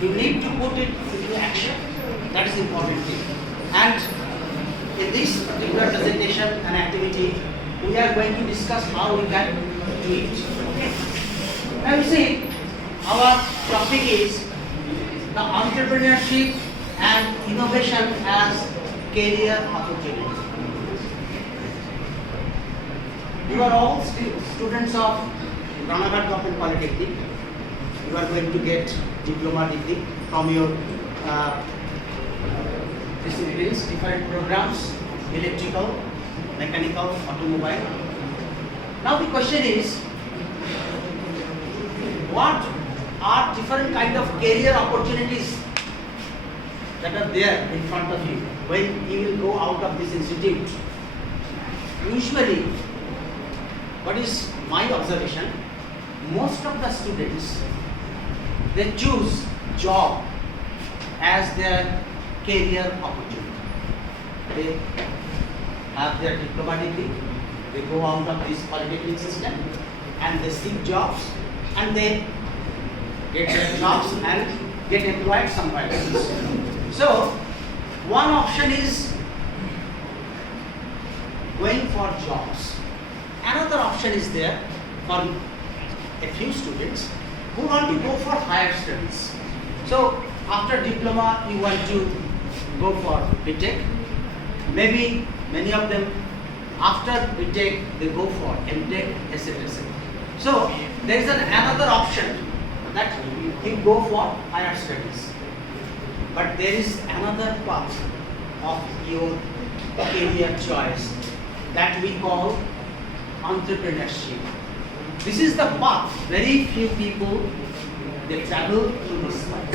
You need to put it into action. That is the important thing. And in this particular presentation and activity, we are going to discuss how we can do it. Okay. Now you see, our topic is the entrepreneurship and innovation as career opportunity. You are all students of Ranaghat Government Polytechnic. You are going to get diploma degree from your disciplines, different programs, electrical, mechanical, automobile. Now the question is, what are different kind of career opportunities that are there in front of you when you will go out of this institute? Usually, what is my observation, most of the students, they choose job as their career opportunity. They have their diploma degree, they go out of this polytechnic system and they seek jobs and they get their jobs and get employed somewhere else. So, one option is going for jobs. Another option is there for a few students who want to go for higher studies. So, after diploma, you want to go for BTech. Maybe many of them, after BTech, they go for MTech, etc. etc. So, there is another option that you go for higher studies. But there is another path of your career choice that we call entrepreneurship. This is the path very few people they travel to this path,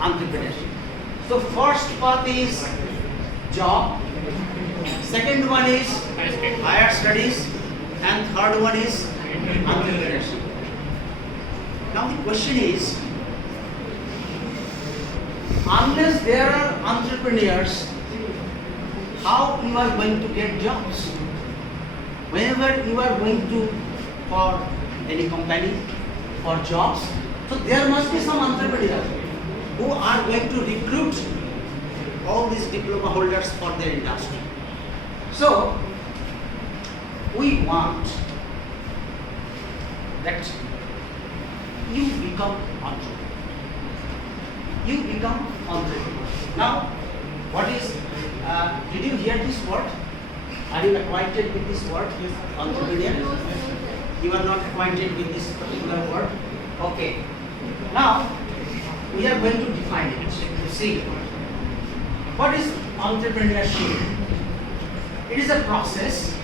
entrepreneurship. So first path is job, second one is higher studies, and third one is entrepreneurship. Now the question is, unless there are entrepreneurs, how you are going to get jobs? Whenever you are going to for any company for jobs, so there must be some entrepreneurs who are going to recruit all these diploma holders for their industry. So we want that you become entrepreneur. You become entrepreneur. Now, what is? Did you hear this word? Are you acquainted with this word, entrepreneur? You are not acquainted with this particular word? Okay. Now, we are going to define it. See, what is entrepreneurship? It is a process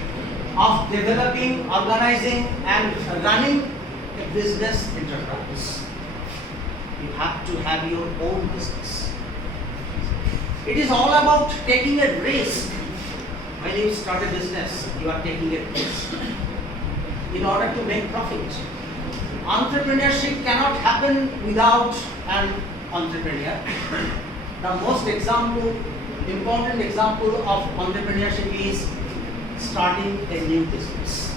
of developing, organizing, and running a business enterprise. You have to have your own business. It is all about taking a risk. When you start a business, you are taking a risk in order to make profit. Entrepreneurship cannot happen without an entrepreneur. The most important example of entrepreneurship is starting a new business.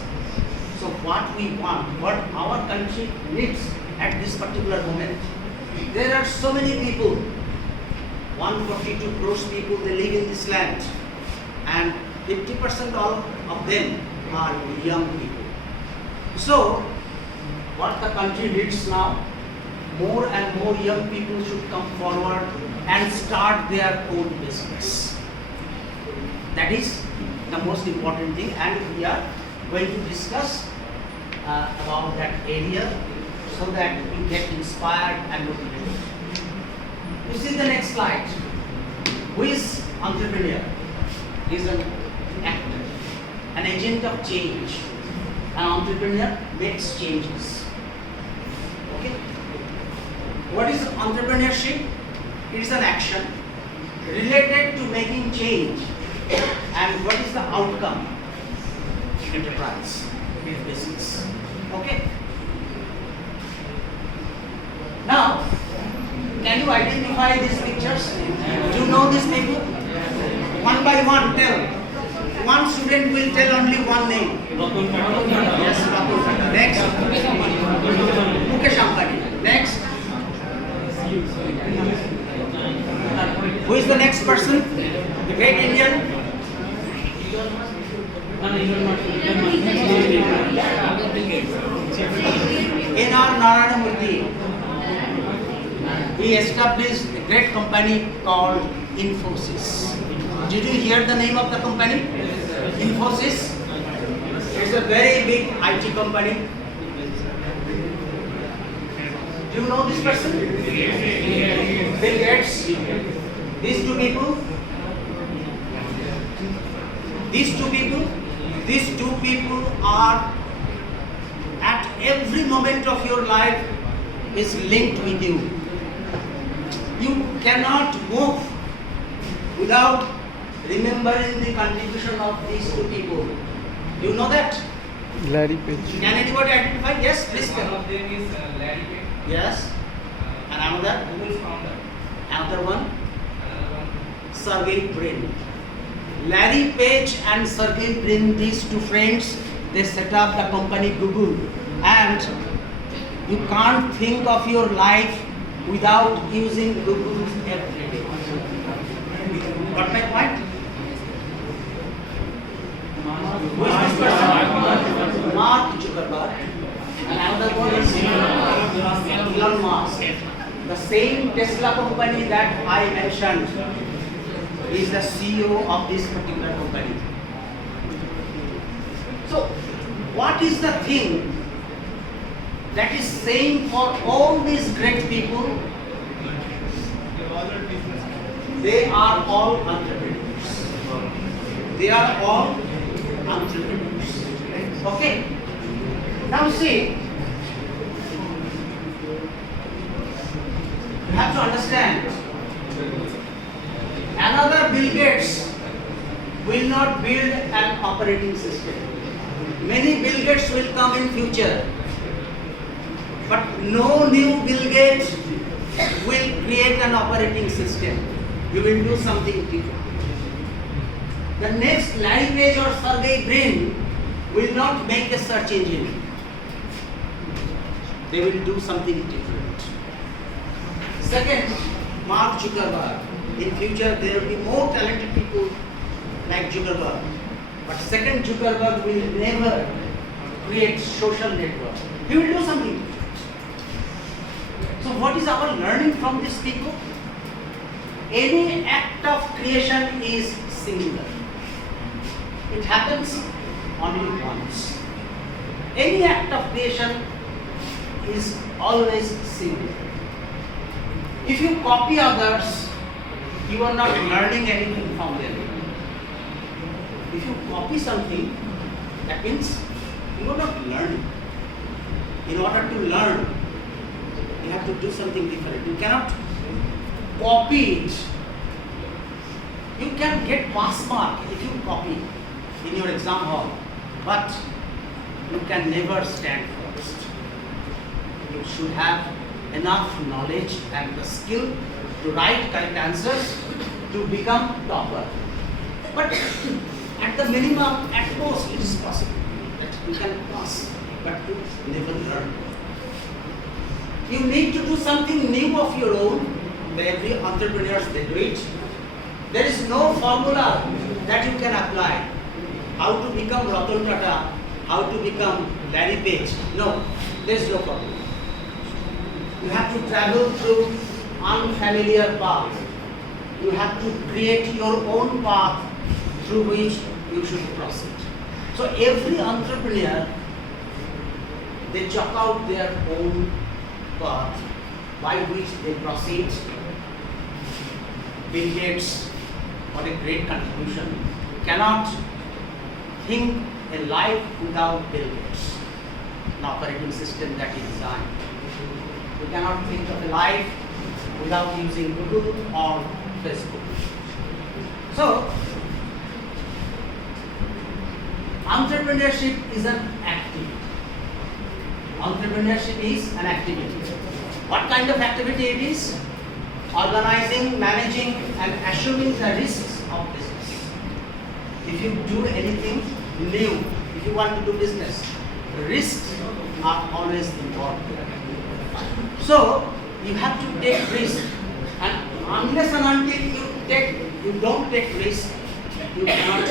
So what we want, what our country needs at this particular moment, there are so many people, 142 crores people, they live in this land, and 50% of them are young people. So, what the country needs now, more and more young people should come forward and start their own business. That is the most important thing, and we are going to discuss about that area so that you get inspired and motivated. You see the next slide. Who is entrepreneur? He is an actor, an agent of change. An entrepreneur makes changes. Okay? What is entrepreneurship? It is an action related to making change. And what is the outcome? Enterprise, business. Okay? Now, can you identify these pictures? Do you know these people? One by one, tell. One student will tell only one name. Yes, Rahul. Next. Mukesh Ambani. Next. Who is the next person? The great Indian? N.R. Narayana Murthy. He established a great company called Infosys. Did you hear the name of the company? Infosys. It's a very big IT company. Do you know this person? Bill Gates. These two people. These two people are at every moment of your life is linked with you. You cannot move without remembering the contribution of these two people. Do you know that? Larry Page. Can anybody identify? Yes, please One tell. of them is Larry Page. Yes. And another? Google's founder. Another one? Another one. Sergey Brin. Larry Page and Sergey Brin, these two friends, they set up the company Google. And you can't think of your life without using Google every day. Got my point? Who is this person? Mark Zuckerberg. And another one is Elon Musk. The same Tesla company that I mentioned is the CEO of this particular company. So, what is the thing that is same for all these great people? They are all entrepreneurs. They are all entrepreneurs. Okay? Now see, you have to understand, another Bill Gates will not build an operating system. Many Bill Gates will come in future, but no new Bill Gates will create an operating system. You will do something different. The next Larry Page or Sergey Brin will not make a search engine. They will do something different. Second, Mark Zuckerberg. In future, there will be more talented people like Zuckerberg. But second, Zuckerberg will never create social network. He will do something different. So what is our learning from these people? Any act of creation is singular. It happens only once. Any act of creation is always singular. If you copy others, you are not learning anything from them. If you copy something, that means you are not learning. In order to learn, you have to do something different. You cannot copy it. You can get pass mark if you copy in your exam hall, but you can never stand first. You should have enough knowledge and the skill to write correct answers to become topper. But at the minimum, at most, it is possible that you can pass, but you never learn. You need to do something new of your own. Every entrepreneurs, they do it. There is no formula that you can apply. How to become Ratan Tata, how to become Larry Page. No, there is no formula. You have to travel through unfamiliar path. You have to create your own path through which you should proceed. So every entrepreneur, they chalk out their own path by which they proceed. Bill Gates, what a great contribution. Cannot think a life without Bill Gates, an operating system that he designed. You cannot think of a life without using Google or Facebook. So, entrepreneurship is an activity. Entrepreneurship is an activity. What kind of activity it is? Organizing, managing, and assuming the risks of business. If you do anything new, if you want to do business, risks are always involved. So, You have to take risk, and unless and until you don't take risk, you cannot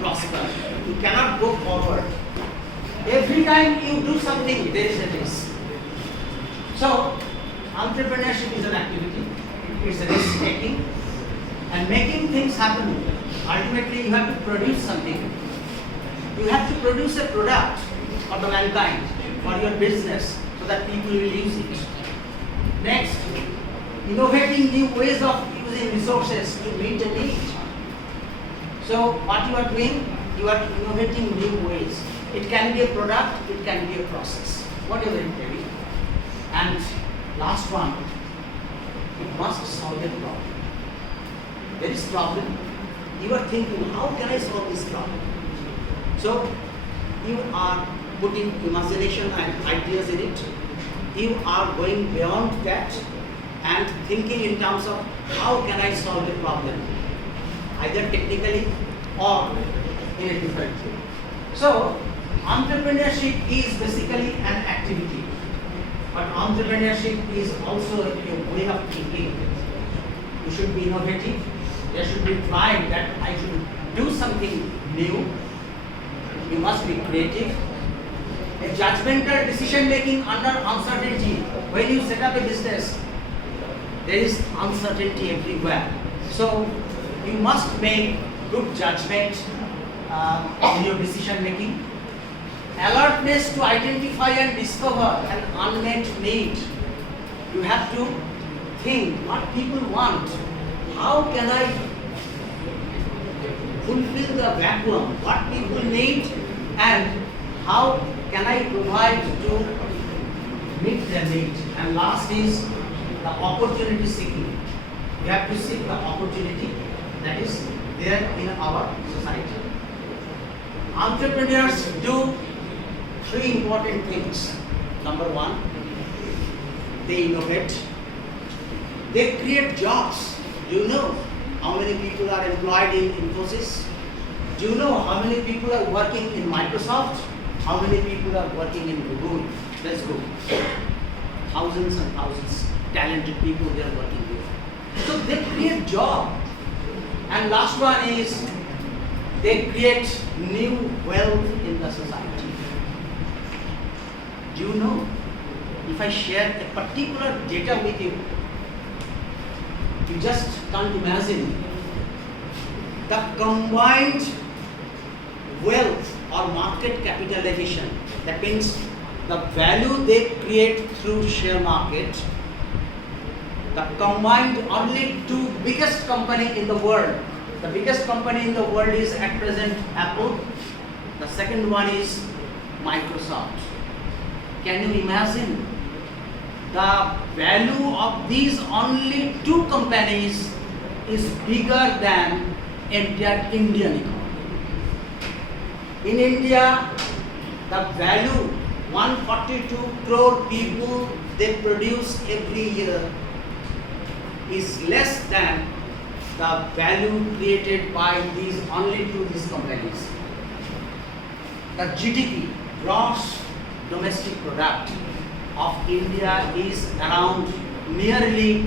prosper. You cannot go forward. Every time you do something, there is a risk. So, entrepreneurship is an activity. It's a risk taking and making things happen. Ultimately, you have to produce something. You have to produce a product for the mankind, for your business, so that people will use it. Next, innovating new ways of using resources to meet a need. So what you are doing, you are innovating new ways. It can be a product, it can be a process, whatever it may be. And last one, you must solve a problem. There is problem. You are thinking, how can I solve this problem? So you are putting imagination and ideas in it. You are going beyond that and thinking in terms of how can I solve the problem, either technically or in a different way. So entrepreneurship is basically an activity, but entrepreneurship is also a way of thinking. You should be innovative. There should be pride that I should do something new. You must be creative. A judgmental decision making under uncertainty. When you set up a business, there is uncertainty everywhere. So you must make good judgment in your decision making. Alertness to identify and discover an unmet need. You have to think what people want. How can I fulfill the vacuum? What people need, and how can I provide to meet their need? And last is the opportunity seeking. You have to seek the opportunity that is there in our society. Entrepreneurs do three important things. Number one, they innovate. They create jobs. Do you know how many people are employed in Infosys? Do you know how many people are working in Microsoft? How many people are working in Google? Let's go. Thousands and thousands talented people they are working with. So they create job. And last one is they create new wealth in the society. Do you know, if I share a particular data with you, you just can't imagine the combined wealth or market capitalization. That means the value they create through share market. The combined only two biggest company in the world. The biggest company in the world is at present Apple. The second one is Microsoft. Can you imagine? The value of these only two companies is bigger than entire Indian economy. In India, the value 142 crore people they produce every year is less than the value created by these companies. The GDP, gross domestic product of India is around nearly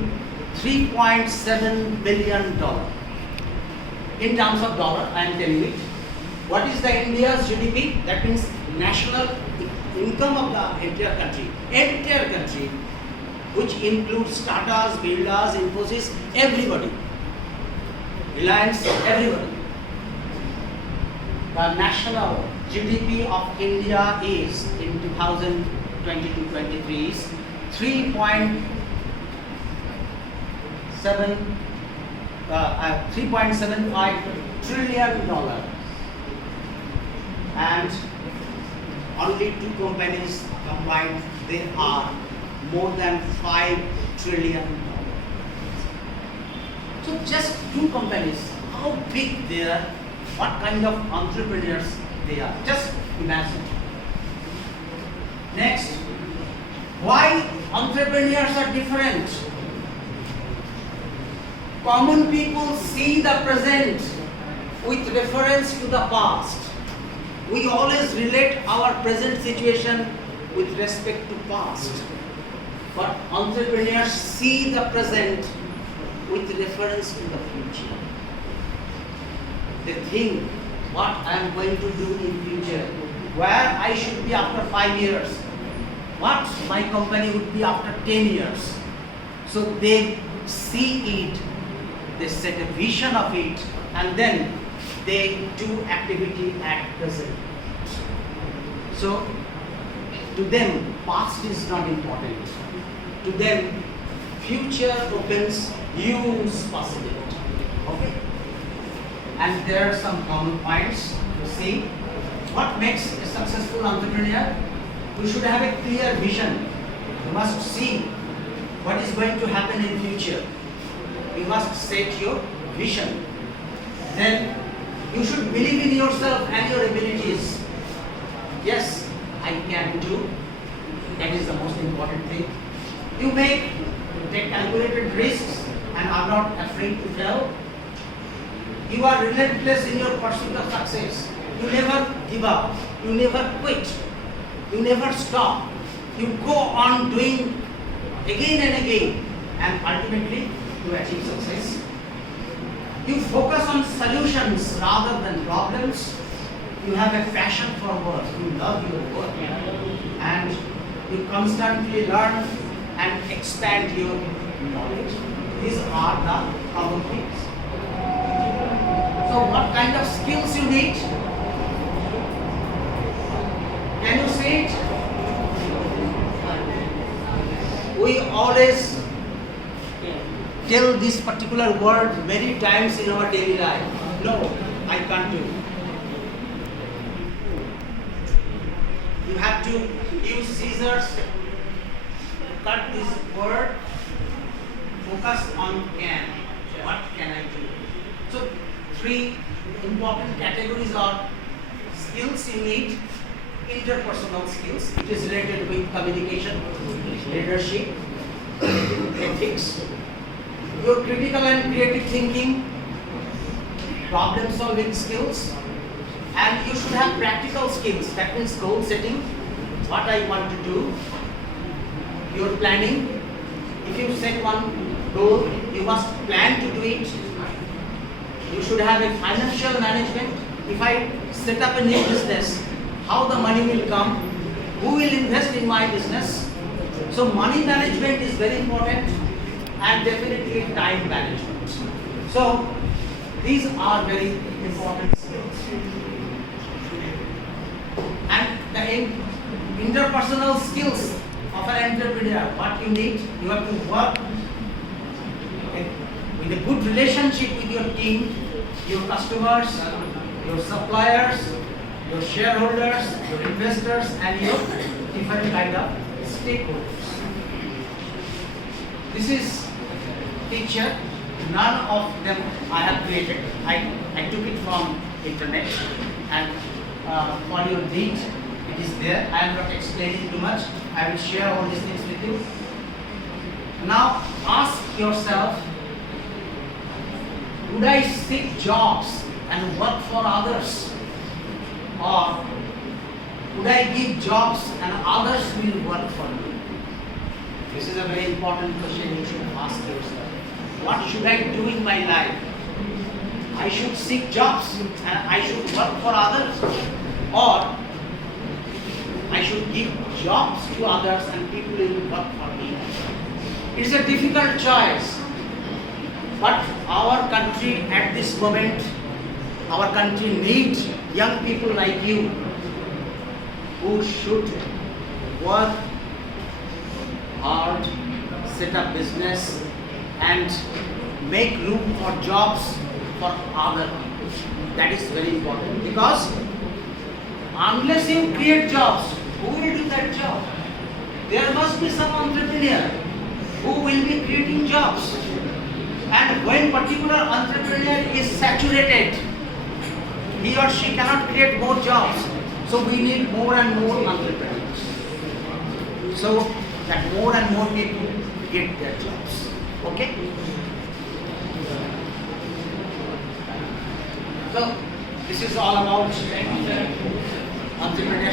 $3.7 billion. In terms of dollar, I am telling it. What is the India's GDP? That means national income of the entire country, which includes Tata's, Birla's, Infosys, everybody, Reliance, everybody. The national GDP of India is in 2022-23 is $3.75 trillion, and only two companies combined they are more than $5 trillion. So just two companies, how big they are, what kind of entrepreneurs they are. Just imagine. Next, why entrepreneurs are different? Common people see the present with reference to the past. We always relate our present situation with respect to past. But entrepreneurs see the present with reference to the future. They think what I am going to do in future, where I should be after 5 years, what my company would be after 10 years. So they see it, they set a vision of it, and then they do activity at present. So to them, past is not important. To them, future opens huge possibility. Okay? And there are some common points to see. What makes a successful entrepreneur? You should have a clear vision. You must see what is going to happen in future. You must set your vision. Then you should believe in yourself and your abilities. Yes, I can do. That is the most important thing. You take calculated risks and are not afraid to fail. You are relentless in your pursuit of success. You never give up. You never quit. You never stop. You go on doing again and again, and ultimately you achieve success. You focus on solutions rather than problems. You have a passion for work. You love your work. And you constantly learn and expand your knowledge. These are the common things. So what kind of skills you need? Can you say it? We always tell this particular word many times in our daily life. No, I can't do. You have to use scissors, cut this word, focus on can. What can I do? So 3 important categories are skills you need. Interpersonal skills, it is related with communication, leadership, ethics, your critical and creative thinking, problem solving skills, and you should have practical skills. That means goal setting, what I want to do, your planning. If you set one goal, you must plan to do it. You should have a financial management. If I set up a new business, how the money will come, who will invest in my business. So money management is very important, and definitely time management. So these are very important skills. And the interpersonal skills of an entrepreneur, what you need, you have to work with a good relationship with your team, your customers, your suppliers, your shareholders, your investors, and your different kind of stakeholders. This is picture. None of them I have created. I took it from internet, and for your need, it is there. I am not explaining too much. I will share all these things with you. Now ask yourself, would I seek jobs and work for others? Or would I give jobs and others will work for me? This is a very important question you should ask yourself. What should I do in my life? I should seek jobs and I should work for others, or I should give jobs to others and people will work for me. It's a difficult choice, but our country at this moment, our country needs young people like you who should work hard, set up business, and make room for jobs for other people. That is very important, because unless you create jobs, who will do that job? There must be some entrepreneur who will be creating jobs. And when particular entrepreneur is saturated, he or she cannot create more jobs. So we need more and more entrepreneurs, so that more and more people get their jobs. Okay? So this is all about entrepreneurship.